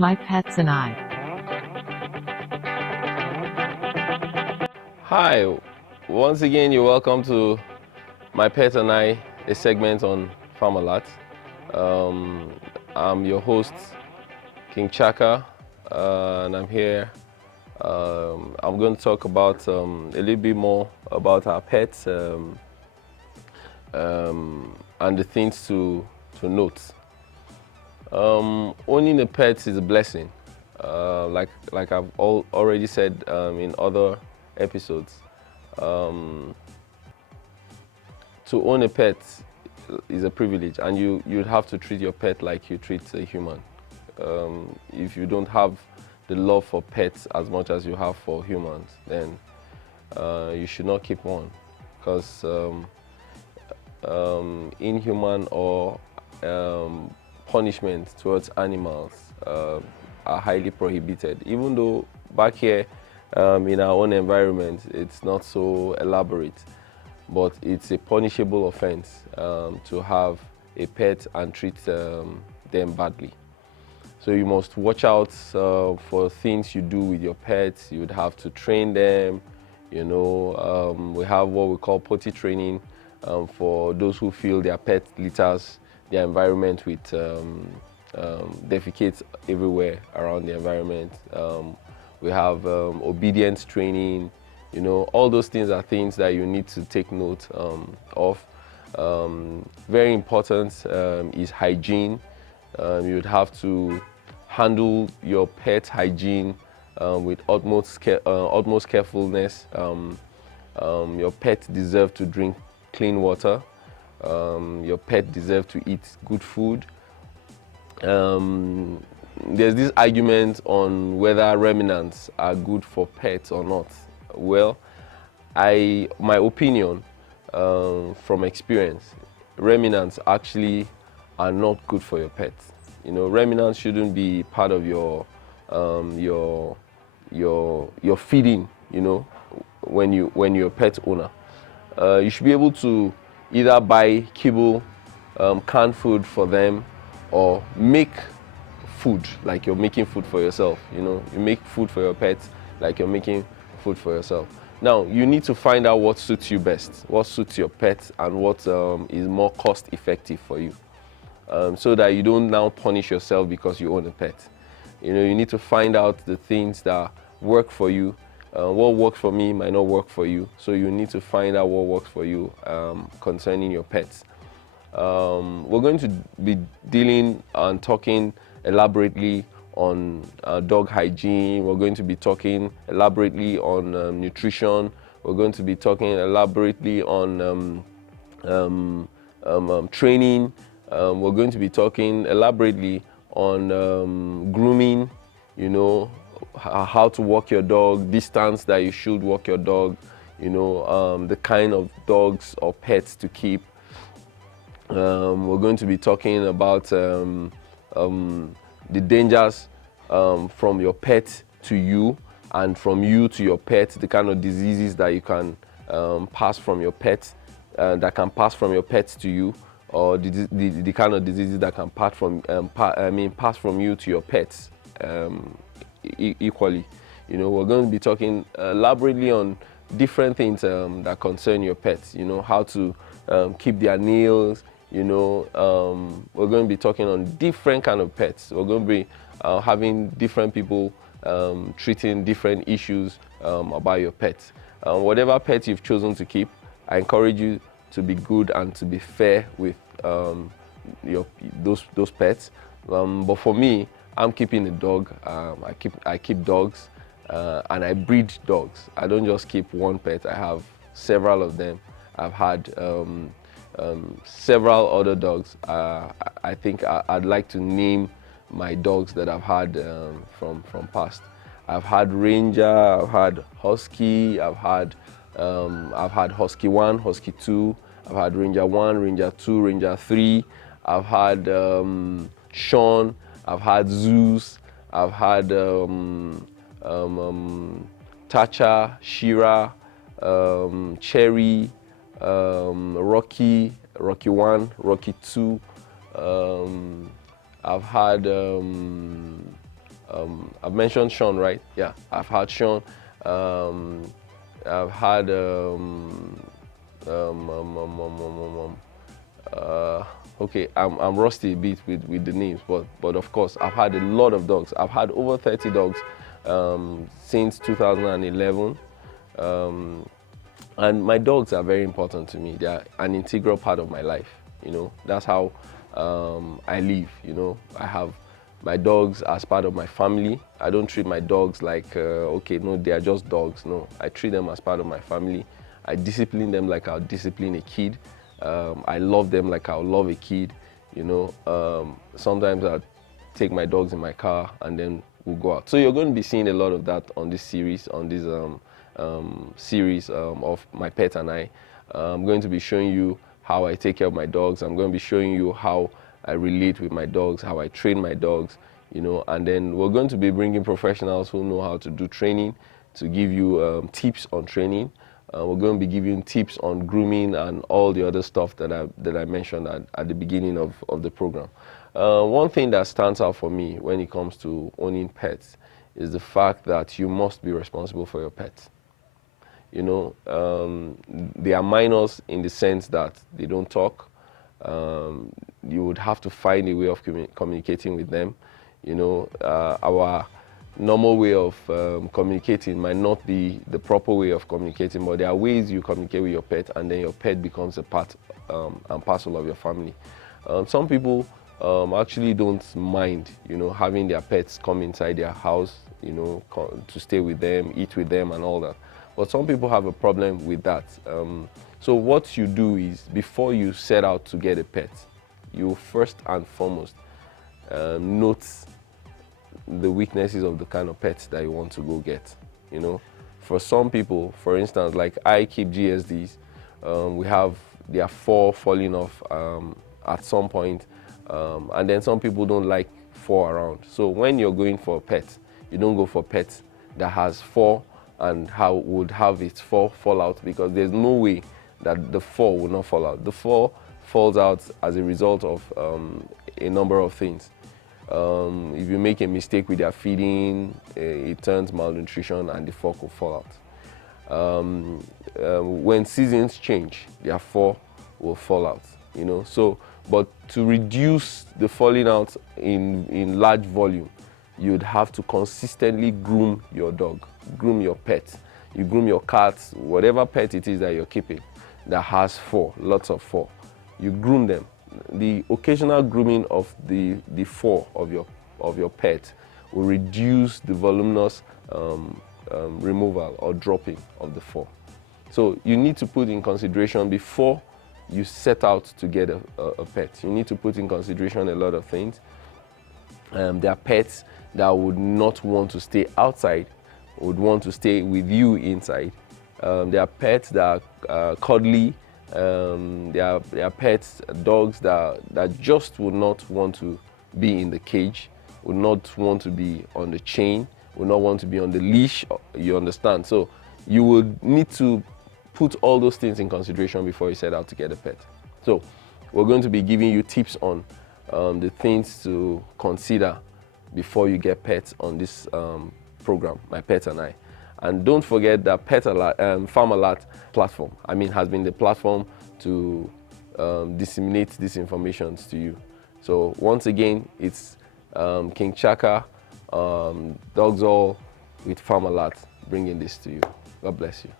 My Pets and I. Hi, once again you're welcome to My Pet and I, a segment on Farmalat. I'm your host, King Chaka, and I'm here. I'm going to talk about a little bit more about our pets and the things to note. Owning a pet is a blessing, like I've already said in other episodes. To own a pet is a privilege, and you'd have to treat your pet like you treat a human. If you don't have the love for pets as much as you have for humans, then you should not keep one, because inhuman or punishment towards animals are highly prohibited. Even though back here in our own environment, it's not so elaborate, but it's a punishable offense to have a pet and treat them badly. So you must watch out for things you do with your pets. You would have to train them. You know, we have what we call potty training for those who feel their pet litters their environment with defecates everywhere around the environment. We have obedience training. You know, all those things are things that you need to take note of. Very important is hygiene. You'd have to handle your pet hygiene with utmost carefulness. Your pet deserves to drink clean water. Your pet deserves to eat good food. There's this argument on whether remnants are good for pets or not. Well, my opinion from experience, remnants actually are not good for your pets. You know, remnants shouldn't be part of your feeding. You know, when you're a pet owner, you should be able to either buy kibble, canned food for them, or make food like you're making food for yourself. You know, you make food for your pets like you're making food for yourself. Now, you need to find out what suits you best, what suits your pet, and what is more cost effective for you, so that you don't now punish yourself because you own a pet. You know, you need to find out the things that work for you. What works for me might not work for you, so you need to find out what works for you concerning your pets. We're going to be dealing and talking elaborately on dog hygiene. We're going to be talking elaborately on nutrition. We're going to be talking elaborately on training. We're going to be talking elaborately on grooming, you know, how to walk your dog, distance that you should walk your dog, you know, the kind of dogs or pets to keep. We're going to be talking about the dangers from your pet to you and from you to your pet, the kind of diseases that you can pass from your pet, that can pass from your pet to you, or the kind of diseases that can pass from you to your pets equally. You know, we're going to be talking elaborately on different things that concern your pets. You know, how to keep their nails. You know, we're going to be talking on different kind of pets. We're going to be having different people treating different issues about your pets. Whatever pet you've chosen to keep, I encourage you to be good and to be fair with those pets. But for me, I'm keeping a dog. I keep dogs, and I breed dogs. I don't just keep one pet. I have several of them. I've had several other dogs. I think I'd like to name my dogs that I've had from past. I've had Ranger, I've had Husky, I've had Husky 1, Husky 2, I've had Ranger 1, Ranger 2, Ranger 3, I've had Sean, I've had Zeus, I've had Tacha, Shira, Cherry, Rocky 1, Rocky 2. I've had I've mentioned Sean, right? Yeah, I've had Sean. I've had um, um, um, um, um, um, okay, I'm rusty a bit with the names, but of course I've had a lot of dogs. I've had over 30 dogs since 2011, and my dogs are very important to me. They are an integral part of my life. You know, that's how I live. You know, I have my dogs as part of my family. I don't treat my dogs like okay, no, they are just dogs. No, I treat them as part of my family. I discipline them like I'll discipline a kid. I love them like I'll love a kid. You know, sometimes I'll take my dogs in my car and then we'll go out. So you're going to be seeing a lot of that on this series, of My Pet and I. I'm going to be showing you how I take care of my dogs. I'm going to be showing you how I relate with my dogs, how I train my dogs, you know, and then we're going to be bringing professionals who know how to do training to give you tips on training. We're going to be giving tips on grooming and all the other stuff that I mentioned at the beginning of the program. One thing that stands out for me when it comes to owning pets is the fact that you must be responsible for your pets. You know, they are minors in the sense that they don't talk. You would have to find a way of communicating with them. You know, our normal way of communicating might not be the proper way of communicating, but there are ways you communicate with your pet, and then your pet becomes a part and parcel of your family. Some people actually don't mind, you know, having their pets come inside their house, you know, to stay with them, eat with them, and all that. But some people have a problem with that. So what you do is, before you set out to get a pet, you first and foremost note the weaknesses of the kind of pets that you want to go get. You know, for some people, for instance, like I keep GSDs, they are falling off at some point, and then some people don't like fur around. So when you're going for a pet, you don't go for pets that has fur and would have its fur fall out, because there's no way that the fur will not fall out. The fur falls out as a result of a number of things. If you make a mistake with their feeding, it turns malnutrition and the fur could fall out. When seasons change, their fur will fall out, you know. So, but to reduce the falling out in large volume, you'd have to consistently groom your dog, groom your pet. You groom your cat, whatever pet it is that you're keeping that has fur, lots of fur. You groom them. The occasional grooming of the fur of your pet will reduce the voluminous removal or dropping of the fur. So you need to put in consideration, before you set out to get a pet, you need to put in consideration a lot of things. There are pets that would not want to stay outside, would want to stay with you inside. There are pets that are cuddly. There are pets, dogs that just would not want to be in the cage, would not want to be on the chain, would not want to be on the leash, you understand? So you would need to put all those things in consideration before you set out to get a pet. So we're going to be giving you tips on the things to consider before you get pets on this program, My Pet and I. And don't forget that Farm Alert platform, has been the platform to disseminate these informations to you. So once again, it's King Chaka, Dogs All with Farm Alert bringing this to you. God bless you.